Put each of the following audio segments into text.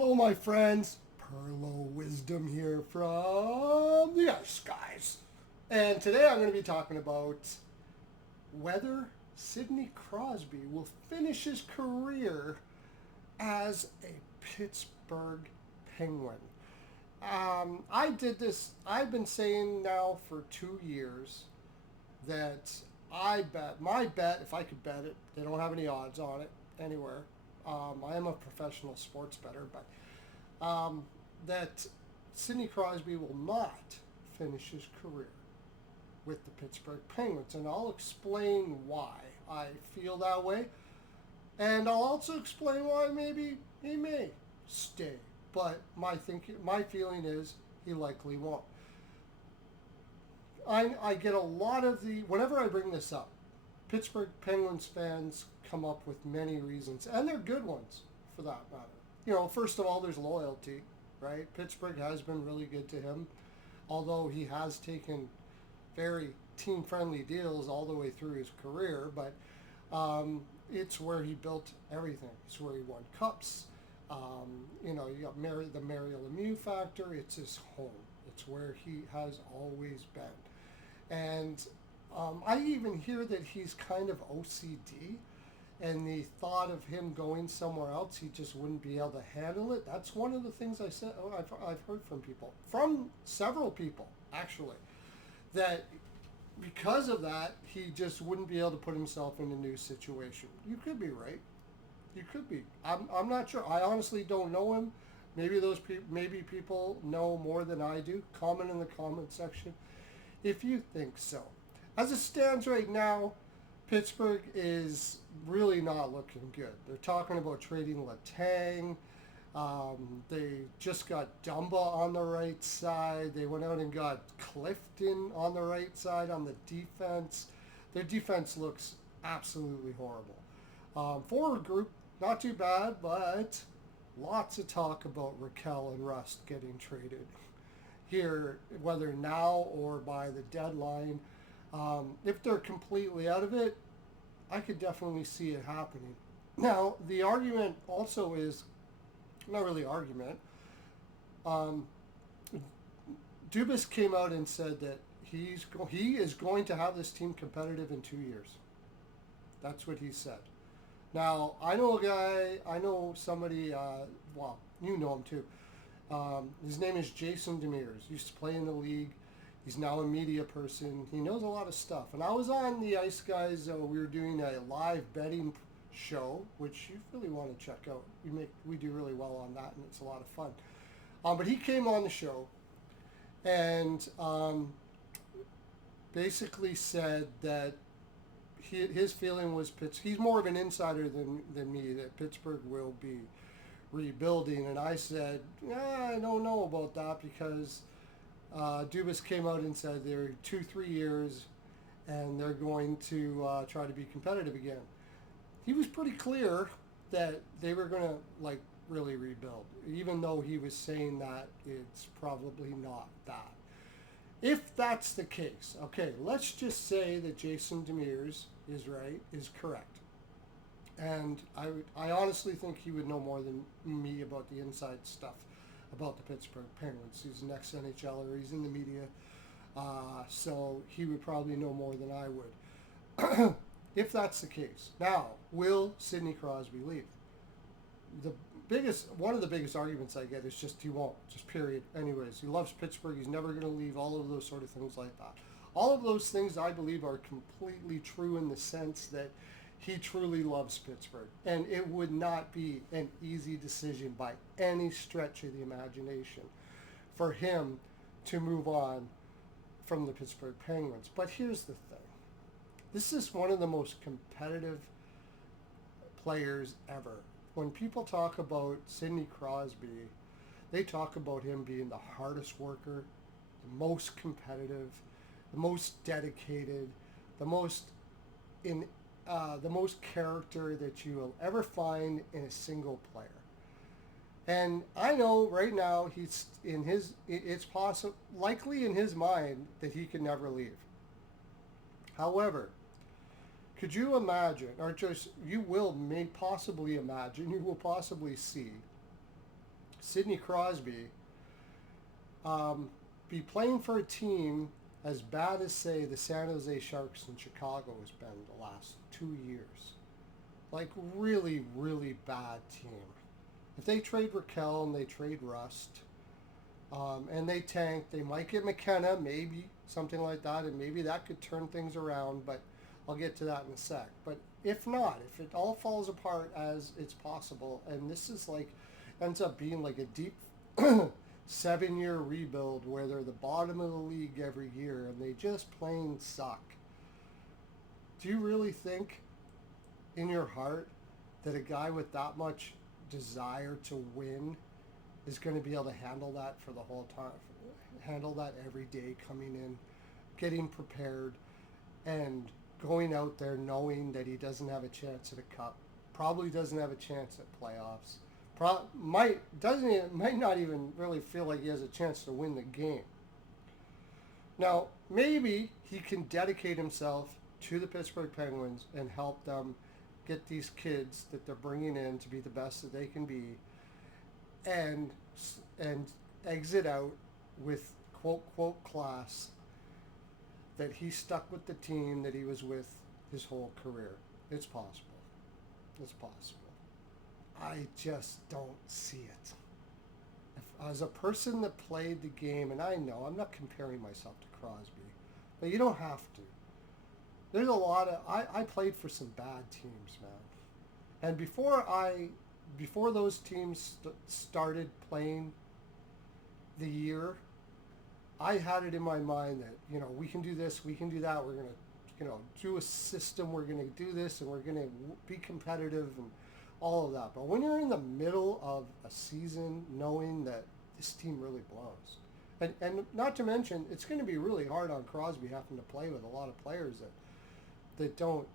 Hello, my friends. Perlo Wisdom here from the Ice Skies. And today I'm going to be talking about whether Sidney Crosby will finish his career as a Pittsburgh Penguin. I've been saying now for 2 years that my bet, if I could bet it, they don't have any odds on it anywhere. I am a professional sports bettor, but that Sidney Crosby will not finish his career with the Pittsburgh Penguins. And I'll explain why I feel that way. And I'll also explain why maybe he may stay. But my feeling is he likely won't. I get a lot of whenever I bring this up, Pittsburgh Penguins fans come up with many reasons, and they're good ones for that matter. First of all, there's loyalty, right? Pittsburgh has been really good to him, although he has taken very team-friendly deals all the way through his career, but it's where he built everything. It's where he won cups. You got the Mario Lemieux factor. It's his home. It's where he has always been. And I even hear that he's kind of OCD, and the thought of him going somewhere else, he just wouldn't be able to handle it. That's one of the things I've heard from several people, actually, that because of that, he just wouldn't be able to put himself in a new situation. You could be right. You could be. I'm not sure. I honestly don't know him. Maybe people know more than I do. Comment in the comment section if you think so. As it stands right now, Pittsburgh is really not looking good. They're talking about trading Letang. They just got Dumba on the right side. They went out and got Clifton on the right side on the defense. Their defense looks absolutely horrible. Forward group, not too bad, but lots of talk about Raquel and Rust getting traded here, whether now or by the deadline. If they're completely out of it, I could definitely see it happening. Now, the argument also is, not really argument, Dubas came out and said that he is going to have this team competitive in 2 years. That's what he said. Now, I know somebody, well, you know him too. His name is Jason Demers. He used to play in the league. He's now a media person. He knows a lot of stuff. And I was on the Ice Guys. We were doing a live betting show, which you really want to check out. We do really well on that, and it's a lot of fun. But he came on the show and basically said that his feeling was he's more of an insider than me, that Pittsburgh will be rebuilding. And I said, I don't know about that, because Dubas came out and said they're 2-3 years and they're going to try to be competitive again. He was pretty clear that they were going to really rebuild, even though he was saying that it's probably not that. If that's the case, okay, let's just say that Jason Demers is correct. And I honestly think he would know more than me about the inside stuff about the Pittsburgh Penguins. He's an ex-NHLer. He's in the media. So he would probably know more than I would. If that's the case. Now, will Sidney Crosby leave? One of the biggest arguments I get is just he won't. Just period. Anyways, he loves Pittsburgh. He's never going to leave. All of those sort of things like that. All of those things I believe are completely true, in the sense that he truly loves Pittsburgh. And it would not be an easy decision by any stretch of the imagination for him to move on from the Pittsburgh Penguins. But here's the thing. This is one of the most competitive players ever. When people talk about Sidney Crosby, they talk about him being the hardest worker, the most competitive, the most dedicated, the most character that you will ever find in a single player. And I know right now it's likely in his mind that he could never leave. However, could you imagine, or just you will possibly imagine, you will possibly see Sidney Crosby be playing for a team as bad as, say, the San Jose Sharks in Chicago has been the last 2 years. Like, really, really bad team. If they trade Raquel and they trade Rust, and they tank, they might get McKenna, maybe, something like that, and maybe that could turn things around, but I'll get to that in a sec. But if not, if it all falls apart as it's possible, and this is like, ends up being like a deep 7-year rebuild where they're the bottom of the league every year and they just plain suck. Do you really think in your heart that a guy with that much desire to win is going to be able to handle that for the whole time, handle that every day, coming in, getting prepared, and going out there knowing that he doesn't have a chance at a cup, probably doesn't have a chance at playoffs, might not even really feel like he has a chance to win the game. Now, maybe he can dedicate himself to the Pittsburgh Penguins and help them get these kids that they're bringing in to be the best that they can be, and exit out with quote class, that he stuck with the team that he was with his whole career. It's possible. It's possible. I just don't see it. As a person that played the game, and I know I'm not comparing myself to Crosby, but you don't have to. There's a lot of, I played for some bad teams, man. And before those teams started playing the year, I had it in my mind that, we can do this, we can do that, we're going to, do a system, we're going to do this, and we're going to be competitive and all of that. But when you're in the middle of a season knowing that this team really blows, and not to mention, it's going to be really hard on Crosby having to play with a lot of players that don't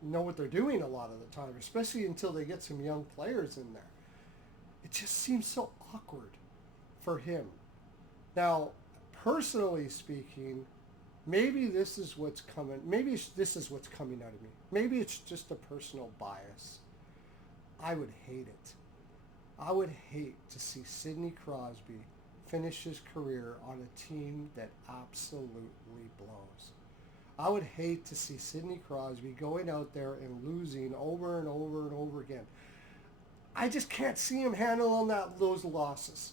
know what they're doing a lot of the time, especially until they get some young players in there. It just seems so awkward for him. Now, personally speaking, maybe this is what's coming. Maybe this is what's coming out of me. Maybe it's just a personal bias. I would hate it. I would hate to see Sidney Crosby finish his career on a team that absolutely blows. I would hate to see Sidney Crosby going out there and losing over and over and over again. I just can't see him handling those losses.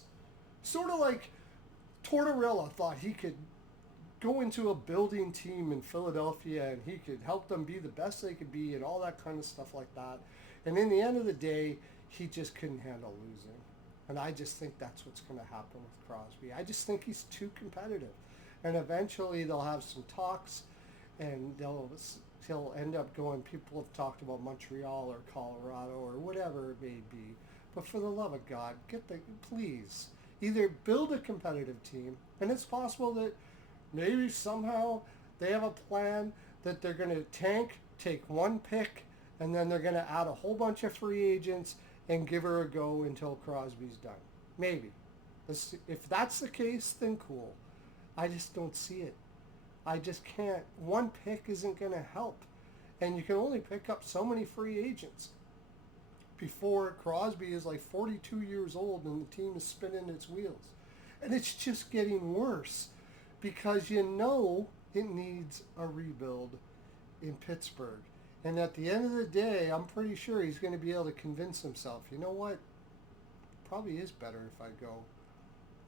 Sort of like Tortorella thought he could go into a building team in Philadelphia and he could help them be the best they could be and all that kind of stuff like that. And in the end of the day, he just couldn't handle losing. And I just think that's what's going to happen with Crosby. I just think he's too competitive. And eventually they'll have some talks and he'll end up going, people have talked about Montreal or Colorado or whatever it may be. But for the love of God, please, either build a competitive team, and it's possible that maybe somehow they have a plan that they're going to tank, take one pick, and then they're going to add a whole bunch of free agents and give her a go until Crosby's done. Maybe. If that's the case, then cool. I just don't see it. I just can't. One pick isn't going to help. And you can only pick up so many free agents before Crosby is like 42 years old and the team is spinning its wheels. And it's just getting worse because it needs a rebuild in Pittsburgh. And at the end of the day, I'm pretty sure he's going to be able to convince himself, you know what? Probably is better if I go.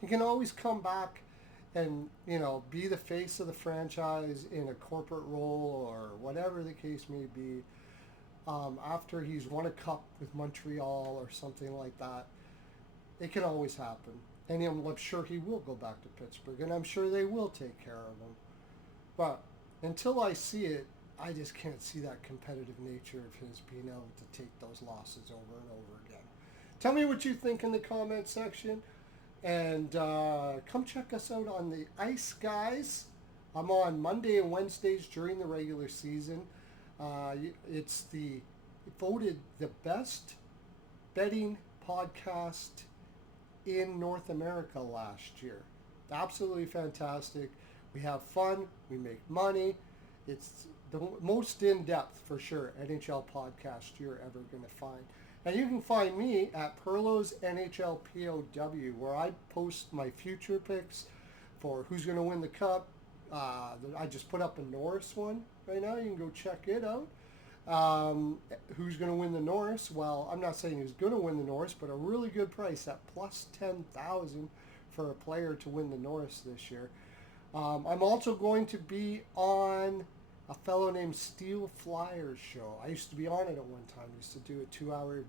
He can always come back and, be the face of the franchise in a corporate role or whatever the case may be, after he's won a cup with Montreal or something like that. It can always happen. And I'm sure he will go back to Pittsburgh, and I'm sure they will take care of him. But until I see it, I just can't see that competitive nature of his being able to take those losses over and over again. Tell me what you think in the comment section. And come check us out on the Ice Guys. I'm on Monday and Wednesdays during the regular season. It's voted the best betting podcast in North America last year. Absolutely fantastic. We have fun. We make money. It's the most in-depth, for sure, NHL podcast you're ever going to find. And you can find me at Perlo's NHL POW, where I post my future picks for who's going to win the Cup. I just put up a Norris one right now. You can go check it out. Who's going to win the Norris? Well, I'm not saying who's going to win the Norris, but a really good price at plus 10,000 for a player to win the Norris this year. I'm also going to be on a fellow named Steel Flyers show. I used to be on it at one time. I used to do a 2-hour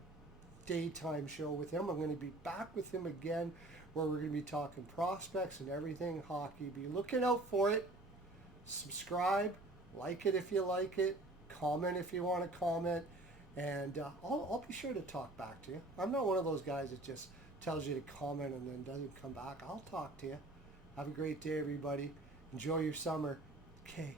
daytime show with him. I'm going to be back with him again, where we're going to be talking prospects and everything hockey. Be looking out for it. Subscribe, like it if you like it, comment if you want to comment, and I'll be sure to talk back to you. I'm not one of those guys that just tells you to comment and then doesn't come back. I'll talk to you. Have a great day, everybody. Enjoy your summer. Okay.